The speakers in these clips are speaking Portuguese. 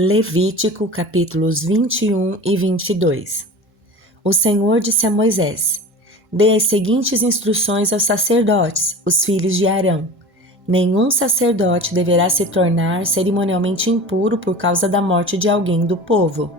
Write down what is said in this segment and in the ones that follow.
Levítico, capítulos 21 e 22. O Senhor disse a Moisés: Dê as seguintes instruções aos sacerdotes, os filhos de Arão. Nenhum sacerdote deverá se tornar cerimonialmente impuro por causa da morte de alguém do povo.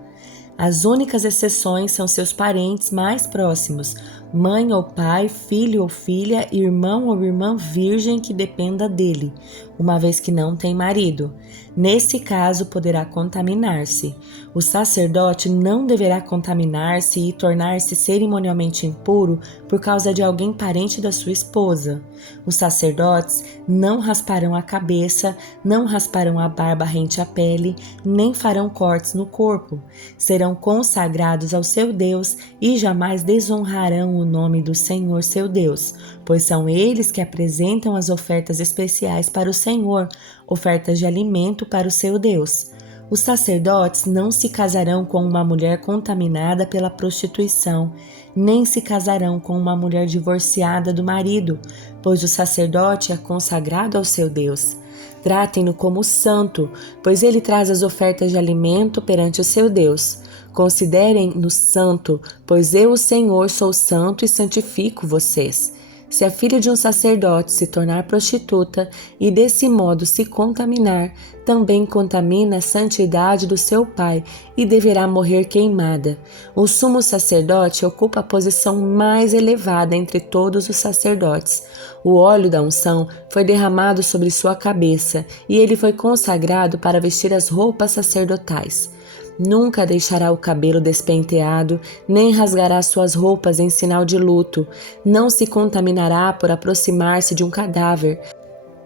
As únicas exceções são seus parentes mais próximos, mãe ou pai, filho ou filha, irmão ou irmã virgem que dependa dele, uma vez que não tem marido. Nesse caso, poderá contaminar-se. O sacerdote não deverá contaminar-se e tornar-se cerimonialmente impuro por causa de alguém parente da sua esposa. Os sacerdotes não rasparão a cabeça, não rasparão a barba rente à pele, nem farão cortes no corpo. Serão consagrados ao seu Deus e jamais desonrarão o nome do Senhor seu Deus, pois são eles que apresentam as ofertas especiais para o Senhor, ofertas de alimento para o seu Deus. Os sacerdotes não se casarão com uma mulher contaminada pela prostituição, nem se casarão com uma mulher divorciada do marido, pois o sacerdote é consagrado ao seu Deus. Tratem-no como santo, pois ele traz as ofertas de alimento perante o seu Deus. Considerem-no santo, pois eu, o Senhor, sou santo e santifico vocês. Se a filha de um sacerdote se tornar prostituta e desse modo se contaminar, também contamina a santidade do seu pai e deverá morrer queimada. O sumo sacerdote ocupa a posição mais elevada entre todos os sacerdotes. O óleo da unção foi derramado sobre sua cabeça e ele foi consagrado para vestir as roupas sacerdotais. Nunca deixará o cabelo despenteado, nem rasgará suas roupas em sinal de luto. Não se contaminará por aproximar-se de um cadáver.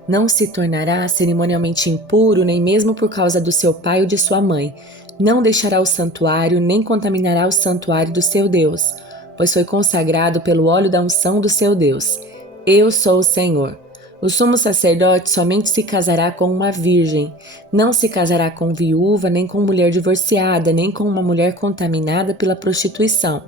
Não se tornará cerimonialmente impuro, nem mesmo por causa do seu pai ou de sua mãe. Não deixará o santuário, nem contaminará o santuário do seu Deus, pois foi consagrado pelo óleo da unção do seu Deus. Eu sou o Senhor. O sumo sacerdote somente se casará com uma virgem. Não se casará com viúva, nem com mulher divorciada, nem com uma mulher contaminada pela prostituição.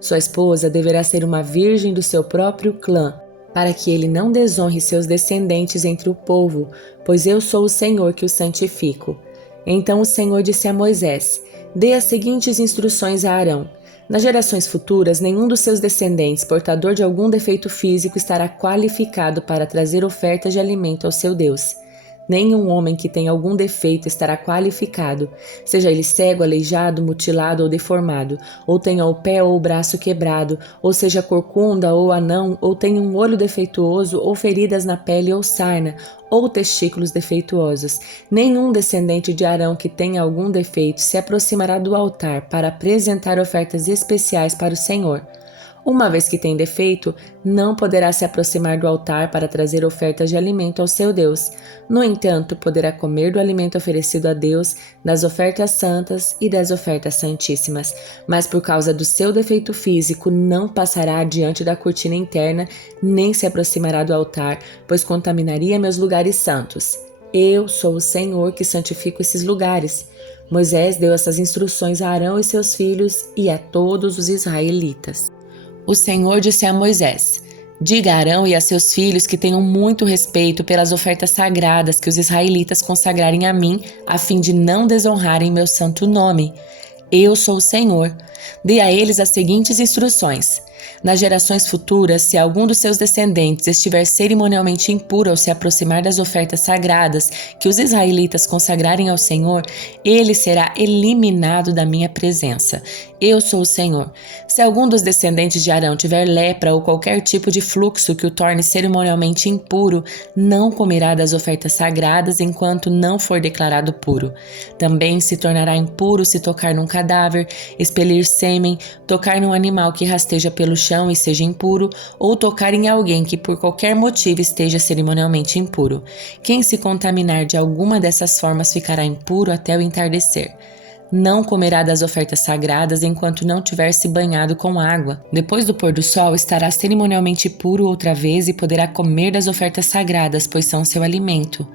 Sua esposa deverá ser uma virgem do seu próprio clã, para que ele não desonre seus descendentes entre o povo, pois eu sou o Senhor que o santifico. Então o Senhor disse a Moisés: Dê as seguintes instruções a Arão. Nas gerações futuras, nenhum dos seus descendentes, portador de algum defeito físico, estará qualificado para trazer ofertas de alimento ao seu Deus. Nenhum homem que tenha algum defeito estará qualificado, seja ele cego, aleijado, mutilado ou deformado, ou tenha o pé ou o braço quebrado, ou seja corcunda ou anão, ou tenha um olho defeituoso, ou feridas na pele ou sarna, ou testículos defeituosos. Nenhum descendente de Arão que tenha algum defeito se aproximará do altar para apresentar ofertas especiais para o Senhor. Uma vez que tem defeito, não poderá se aproximar do altar para trazer ofertas de alimento ao seu Deus. No entanto, poderá comer do alimento oferecido a Deus, das ofertas santas e das ofertas santíssimas. Mas por causa do seu defeito físico, não passará diante da cortina interna, nem se aproximará do altar, pois contaminaria meus lugares santos. Eu sou o Senhor que santifico esses lugares. Moisés deu essas instruções a Arão e seus filhos e a todos os israelitas. O Senhor disse a Moisés: Diga a Arão e a seus filhos que tenham muito respeito pelas ofertas sagradas que os israelitas consagrarem a mim, a fim de não desonrarem meu santo nome. Eu sou o Senhor. Dê a eles as seguintes instruções. Nas gerações futuras, se algum dos seus descendentes estiver cerimonialmente impuro ao se aproximar das ofertas sagradas que os israelitas consagrarem ao Senhor, ele será eliminado da minha presença. Eu sou o Senhor. Se algum dos descendentes de Arão tiver lepra ou qualquer tipo de fluxo que o torne cerimonialmente impuro, não comerá das ofertas sagradas enquanto não for declarado puro. Também se tornará impuro se tocar num cadáver, expelir sêmen, tocar num animal que rasteja pelo chão e seja impuro, ou tocar em alguém que por qualquer motivo esteja cerimonialmente impuro. Quem se contaminar de alguma dessas formas ficará impuro até o entardecer. Não comerá das ofertas sagradas enquanto não tiver se banhado com água. Depois do pôr do sol estará cerimonialmente puro outra vez e poderá comer das ofertas sagradas, pois são seu alimento.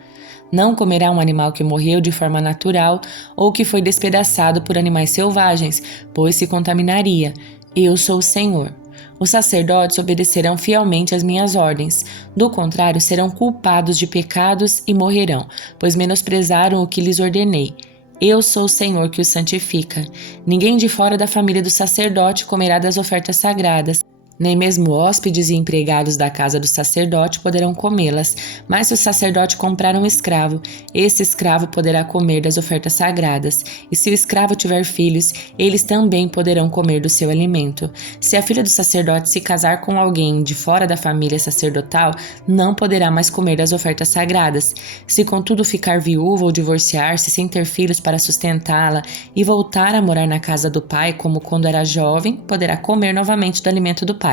Não comerá um animal que morreu de forma natural ou que foi despedaçado por animais selvagens, pois se contaminaria. Eu sou o Senhor. Os sacerdotes obedecerão fielmente às minhas ordens, do contrário serão culpados de pecados e morrerão, pois menosprezaram o que lhes ordenei. Eu sou o Senhor que os santifica. Ninguém de fora da família do sacerdote comerá das ofertas sagradas. Nem mesmo hóspedes e empregados da casa do sacerdote poderão comê-las, mas se o sacerdote comprar um escravo, esse escravo poderá comer das ofertas sagradas, e se o escravo tiver filhos, eles também poderão comer do seu alimento. Se a filha do sacerdote se casar com alguém de fora da família sacerdotal, não poderá mais comer das ofertas sagradas. Se contudo ficar viúva ou divorciar-se sem ter filhos para sustentá-la e voltar a morar na casa do pai como quando era jovem, poderá comer novamente do alimento do pai.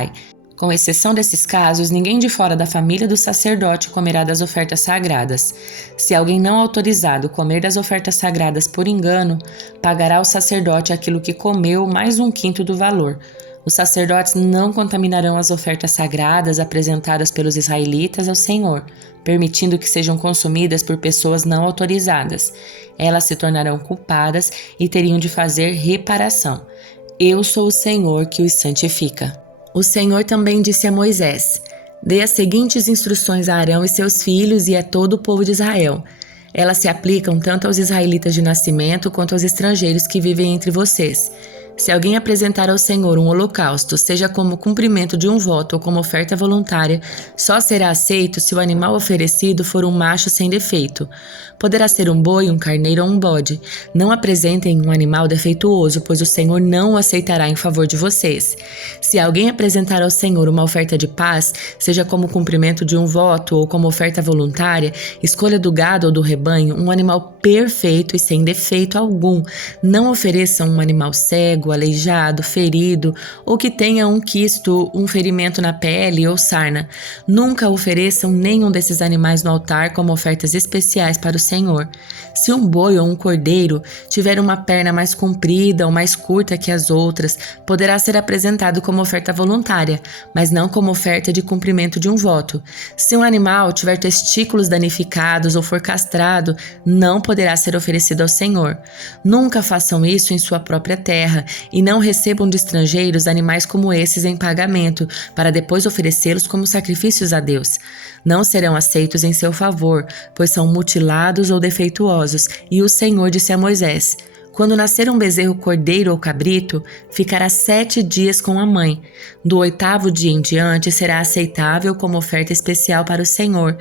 Com exceção desses casos, ninguém de fora da família do sacerdote comerá das ofertas sagradas. Se alguém não autorizado comer das ofertas sagradas por engano, pagará ao sacerdote aquilo que comeu mais 1/5 do valor. Os sacerdotes não contaminarão as ofertas sagradas apresentadas pelos israelitas ao Senhor, permitindo que sejam consumidas por pessoas não autorizadas. Elas se tornarão culpadas e teriam de fazer reparação. Eu sou o Senhor que os santifica. O Senhor também disse a Moisés: Dê as seguintes instruções a Arão e seus filhos e a todo o povo de Israel. Elas se aplicam tanto aos israelitas de nascimento quanto aos estrangeiros que vivem entre vocês. Se alguém apresentar ao Senhor um holocausto, seja como cumprimento de um voto ou como oferta voluntária, só será aceito se o animal oferecido for um macho sem defeito. Poderá ser um boi, um carneiro ou um bode. Não apresentem um animal defeituoso, pois o Senhor não o aceitará em favor de vocês. Se alguém apresentar ao Senhor uma oferta de paz, seja como cumprimento de um voto ou como oferta voluntária, escolha do gado ou do rebanho um animal perfeito e sem defeito algum. Não ofereçam um animal cego, aleijado, ferido ou que tenha um quisto, um ferimento na pele ou sarna. Nunca ofereçam nenhum desses animais no altar como ofertas especiais para o Senhor. Se um boi ou um cordeiro tiver uma perna mais comprida ou mais curta que as outras, poderá ser apresentado como oferta voluntária, mas não como oferta de cumprimento de um voto. Se um animal tiver testículos danificados ou for castrado, não poderá ser oferecido ao Senhor. Nunca façam isso em sua própria terra e não recebam de estrangeiros animais como esses em pagamento, para depois oferecê-los como sacrifícios a Deus. Não serão aceitos em seu favor, pois são mutilados ou defeituosos, e o Senhor disse a Moisés: Quando nascer um bezerro cordeiro ou cabrito, ficará 7 dias com a mãe. Do 8º dia em diante será aceitável como oferta especial para o Senhor.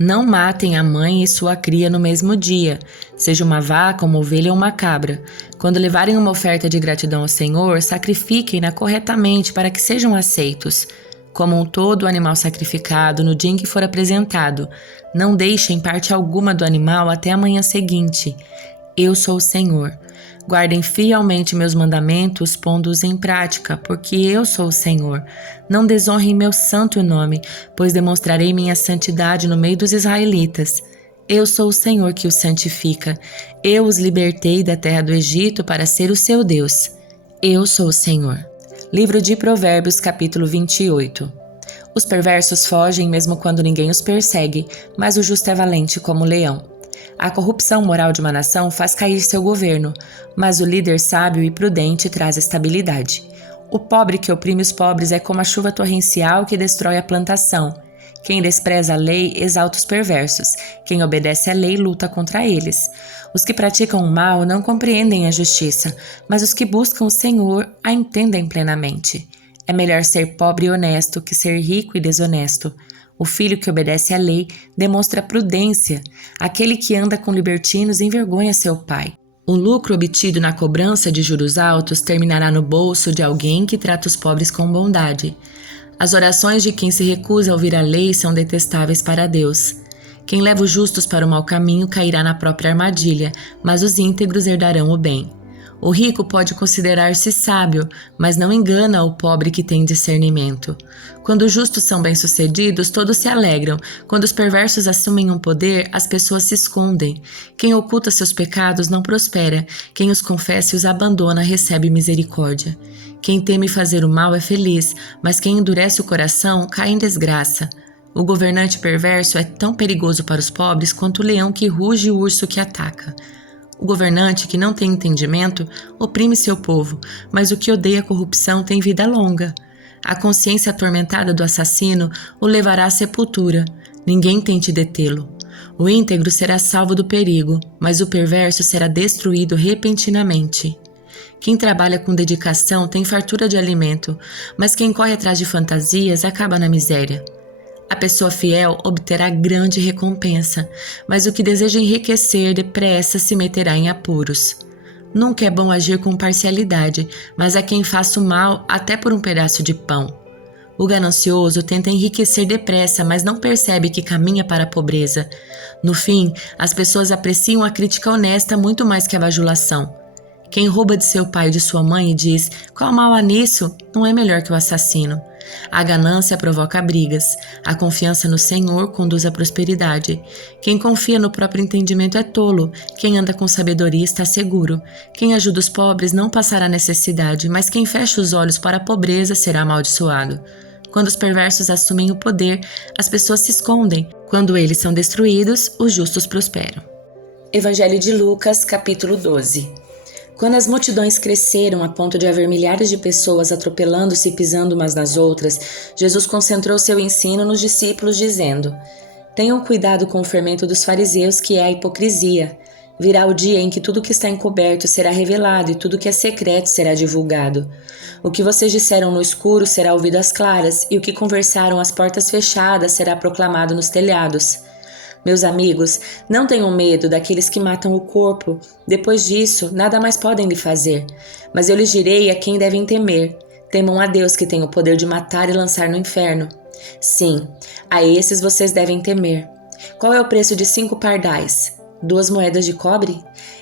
Não matem a mãe e sua cria no mesmo dia, seja uma vaca, uma ovelha ou uma cabra. Quando levarem uma oferta de gratidão ao Senhor, sacrifiquem-na corretamente para que sejam aceitos. Comam todo o animal sacrificado no dia em que for apresentado. Não deixem parte alguma do animal até a manhã seguinte. Eu sou o Senhor. Guardem fielmente meus mandamentos, pondo-os em prática, porque eu sou o Senhor. Não desonrem meu santo nome, pois demonstrarei minha santidade no meio dos israelitas. Eu sou o Senhor que os santifica. Eu os libertei da terra do Egito para ser o seu Deus. Eu sou o Senhor. Livro de Provérbios, capítulo 28. Os perversos fogem mesmo quando ninguém os persegue, mas o justo é valente como o leão. A corrupção moral de uma nação faz cair seu governo, mas o líder sábio e prudente traz estabilidade. O pobre que oprime os pobres é como a chuva torrencial que destrói a plantação. Quem despreza a lei exalta os perversos. Quem obedece à lei luta contra eles. Os que praticam o mal não compreendem a justiça, mas os que buscam o Senhor a entendem plenamente. É melhor ser pobre e honesto que ser rico e desonesto. O filho que obedece à lei demonstra prudência. Aquele que anda com libertinos envergonha seu pai. O lucro obtido na cobrança de juros altos terminará no bolso de alguém que trata os pobres com bondade. As orações de quem se recusa a ouvir a lei são detestáveis para Deus. Quem leva os justos para o mau caminho cairá na própria armadilha, mas os íntegros herdarão o bem. O rico pode considerar-se sábio, mas não engana o pobre que tem discernimento. Quando os justos são bem-sucedidos, todos se alegram. Quando os perversos assumem um poder, as pessoas se escondem. Quem oculta seus pecados não prospera. Quem os confessa e os abandona recebe misericórdia. Quem teme fazer o mal é feliz, mas quem endurece o coração cai em desgraça. O governante perverso é tão perigoso para os pobres quanto o leão que ruge e o urso que ataca. O governante que não tem entendimento oprime seu povo, mas o que odeia a corrupção tem vida longa. A consciência atormentada do assassino o levará à sepultura. Ninguém tente detê-lo. O íntegro será salvo do perigo, mas o perverso será destruído repentinamente. Quem trabalha com dedicação tem fartura de alimento, mas quem corre atrás de fantasias acaba na miséria. A pessoa fiel obterá grande recompensa, mas o que deseja enriquecer depressa se meterá em apuros. Nunca é bom agir com parcialidade, mas a quem faça o mal até por um pedaço de pão. O ganancioso tenta enriquecer depressa, mas não percebe que caminha para a pobreza. No fim, as pessoas apreciam a crítica honesta muito mais que a bajulação. Quem rouba de seu pai e de sua mãe e diz "qual mal há nisso?", não é melhor que o assassino. A ganância provoca brigas, a confiança no Senhor conduz à prosperidade. Quem confia no próprio entendimento é tolo, quem anda com sabedoria está seguro. Quem ajuda os pobres não passará necessidade, mas quem fecha os olhos para a pobreza será amaldiçoado. Quando os perversos assumem o poder, as pessoas se escondem. Quando eles são destruídos, os justos prosperam. Evangelho de Lucas, capítulo 12. Quando as multidões cresceram a ponto de haver milhares de pessoas atropelando-se e pisando umas nas outras, Jesus concentrou seu ensino nos discípulos, dizendo: "Tenham cuidado com o fermento dos fariseus, que é a hipocrisia. Virá o dia em que tudo que está encoberto será revelado e tudo que é secreto será divulgado. O que vocês disseram no escuro será ouvido às claras, e o que conversaram às portas fechadas será proclamado nos telhados. Meus amigos, não tenham medo daqueles que matam o corpo. Depois disso, nada mais podem lhe fazer. Mas eu lhes direi a quem devem temer. Temam a Deus, que tem o poder de matar e lançar no inferno. Sim, a esses vocês devem temer. Qual é o preço de 5 pardais? 2 moedas de cobre?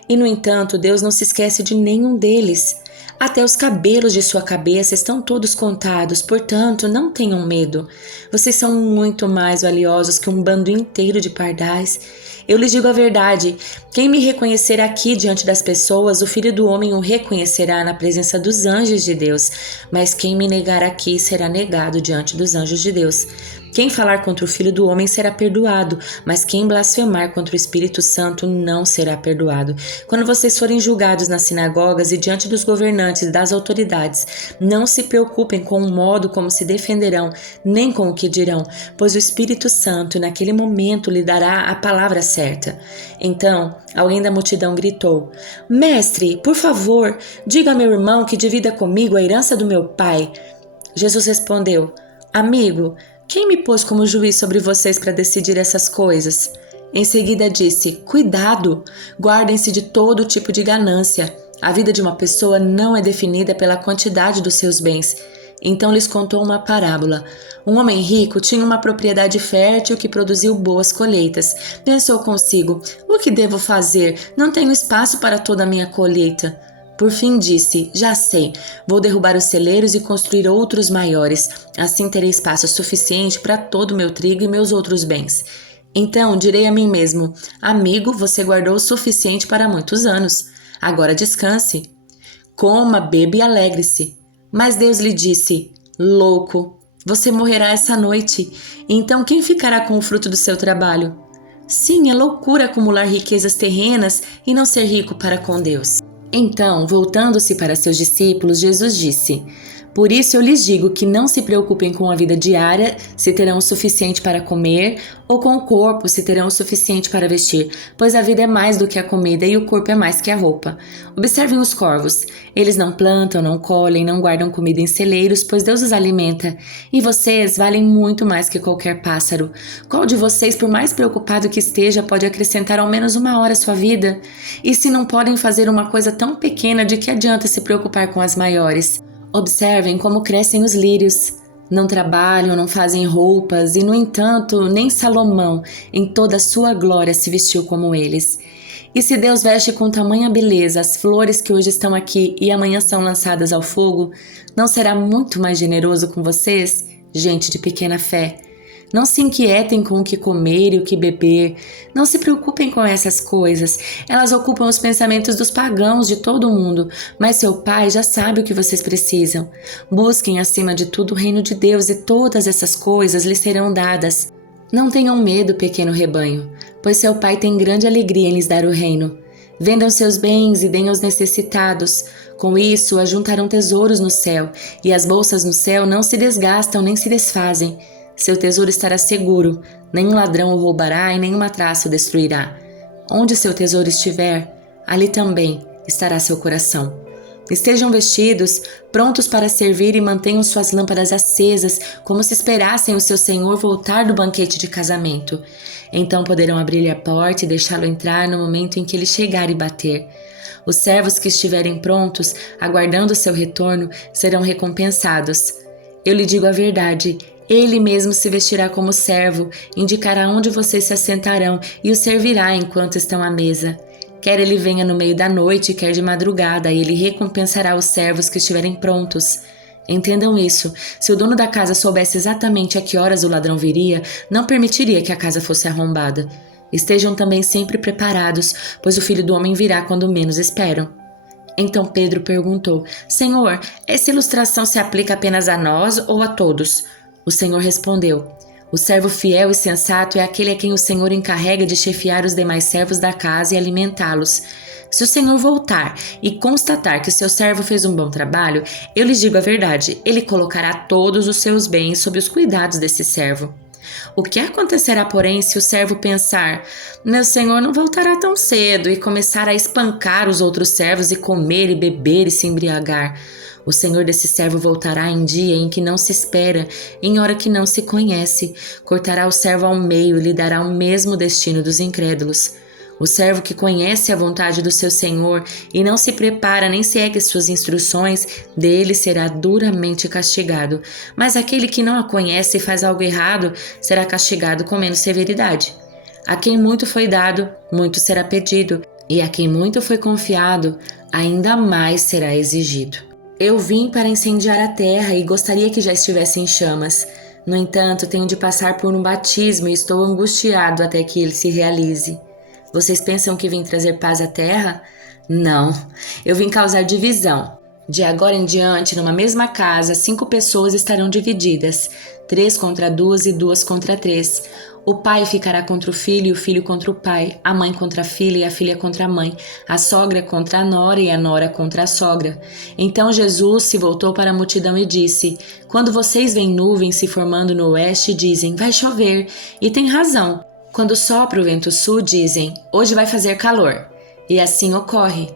E, no entanto, Deus não se esquece de nenhum deles. Até os cabelos de sua cabeça estão todos contados, portanto, não tenham medo. Vocês são muito mais valiosos que um bando inteiro de pardais. Eu lhes digo a verdade: quem me reconhecer aqui diante das pessoas, o Filho do Homem o reconhecerá na presença dos anjos de Deus. Mas quem me negar aqui será negado diante dos anjos de Deus. Quem falar contra o Filho do Homem será perdoado, mas quem blasfemar contra o Espírito Santo não será perdoado. Quando vocês forem julgados nas sinagogas e diante dos governantes e das autoridades, não se preocupem com o modo como se defenderão, nem com o que dirão, pois o Espírito Santo naquele momento lhe dará a palavra certa. Então, alguém da multidão gritou: "Mestre, por favor, diga a meu irmão que divida comigo a herança do meu pai." Jesus respondeu: "Amigo, quem me pôs como juiz sobre vocês para decidir essas coisas?" Em seguida disse: "Cuidado, guardem-se de todo tipo de ganância. A vida de uma pessoa não é definida pela quantidade dos seus bens." Então lhes contou uma parábola. Um homem rico tinha uma propriedade fértil que produziu boas colheitas. Pensou consigo: "O que devo fazer? Não tenho espaço para toda a minha colheita." Por fim disse: "Já sei, vou derrubar os celeiros e construir outros maiores. Assim terei espaço suficiente para todo o meu trigo e meus outros bens. Então direi a mim mesmo: amigo, você guardou o suficiente para muitos anos. Agora descanse. Coma, beba e alegre-se." Mas Deus lhe disse: "Louco, você morrerá essa noite. Então quem ficará com o fruto do seu trabalho?" Sim, é loucura acumular riquezas terrenas e não ser rico para com Deus. Então, voltando-se para seus discípulos, Jesus disse: "Por isso eu lhes digo que não se preocupem com a vida diária, se terão o suficiente para comer, ou com o corpo, se terão o suficiente para vestir, pois a vida é mais do que a comida e o corpo é mais que a roupa. Observem os corvos. Eles não plantam, não colhem, não guardam comida em celeiros, pois Deus os alimenta. E vocês valem muito mais que qualquer pássaro. Qual de vocês, por mais preocupado que esteja, pode acrescentar ao menos 1 hora à sua vida? E se não podem fazer uma coisa tão pequena, de que adianta se preocupar com as maiores? Observem como crescem os lírios. Não trabalham, não fazem roupas, e, no entanto, nem Salomão, em toda a sua glória, se vestiu como eles. E se Deus veste com tamanha beleza as flores que hoje estão aqui e amanhã são lançadas ao fogo, não será muito mais generoso com vocês, gente de pequena fé? Não se inquietem com o que comer e o que beber. Não se preocupem com essas coisas. Elas ocupam os pensamentos dos pagãos de todo o mundo, mas seu Pai já sabe o que vocês precisam. Busquem acima de tudo o reino de Deus e todas essas coisas lhes serão dadas. Não tenham medo, pequeno rebanho, pois seu Pai tem grande alegria em lhes dar o reino. Vendam seus bens e deem aos necessitados. Com isso, ajuntarão tesouros no céu, e as bolsas no céu não se desgastam nem se desfazem. Seu tesouro estará seguro, nenhum ladrão o roubará e nenhuma traça o destruirá. Onde seu tesouro estiver, ali também estará seu coração. Estejam vestidos, prontos para servir e mantenham suas lâmpadas acesas, como se esperassem o seu senhor voltar do banquete de casamento. Então poderão abrir-lhe a porta e deixá-lo entrar no momento em que ele chegar e bater. Os servos que estiverem prontos, aguardando o seu retorno, serão recompensados. Eu lhe digo a verdade, ele mesmo se vestirá como servo, indicará onde vocês se assentarão e os servirá enquanto estão à mesa. Quer ele venha no meio da noite, quer de madrugada, e ele recompensará os servos que estiverem prontos. Entendam isso, se o dono da casa soubesse exatamente a que horas o ladrão viria, não permitiria que a casa fosse arrombada. Estejam também sempre preparados, pois o Filho do Homem virá quando menos esperam. Então Pedro perguntou: Senhor, essa ilustração se aplica apenas a nós ou a todos? O Senhor respondeu: O servo fiel e sensato é aquele a quem o Senhor encarrega de chefiar os demais servos da casa e alimentá-los. Se o Senhor voltar e constatar que seu servo fez um bom trabalho, eu lhes digo a verdade, ele colocará todos os seus bens sob os cuidados desse servo. O que acontecerá, porém, se o servo pensar: meu senhor não voltará tão cedo, e começar a espancar os outros servos e comer e beber e se embriagar? O senhor desse servo voltará em dia em que não se espera, em hora que não se conhece, cortará o servo ao meio e lhe dará o mesmo destino dos incrédulos. O servo que conhece a vontade do seu senhor e não se prepara nem segue suas instruções, dele será duramente castigado. Mas aquele que não a conhece e faz algo errado, será castigado com menos severidade. A quem muito foi dado, muito será pedido, e a quem muito foi confiado, ainda mais será exigido. Eu vim para incendiar a terra e gostaria que já estivesse em chamas. No entanto, tenho de passar por um batismo e estou angustiado até que ele se realize. Vocês pensam que vim trazer paz à terra? Não, eu vim causar divisão. De agora em diante, numa mesma casa, 5 pessoas estarão divididas, 3 contra 2 e 2 contra 3. O pai ficará contra o filho e o filho contra o pai, a mãe contra a filha e a filha contra a mãe, a sogra contra a nora e a nora contra a sogra. Então Jesus se voltou para a multidão e disse: Quando vocês veem nuvens se formando no oeste, dizem, vai chover, e tem razão. Quando sopra o vento sul, dizem, hoje vai fazer calor. E assim ocorre.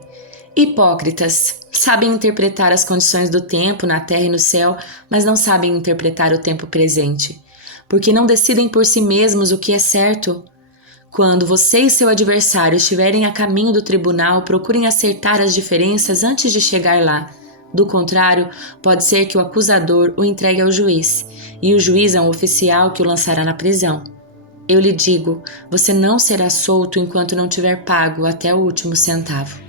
Hipócritas, sabem interpretar as condições do tempo na terra e no céu, mas não sabem interpretar o tempo presente. Porque não decidem por si mesmos o que é certo. Quando você e seu adversário estiverem a caminho do tribunal, procurem acertar as diferenças antes de chegar lá. Do contrário, pode ser que o acusador o entregue ao juiz, e o juiz é um oficial que o lançará na prisão. Eu lhe digo, você não será solto enquanto não tiver pago até o último centavo.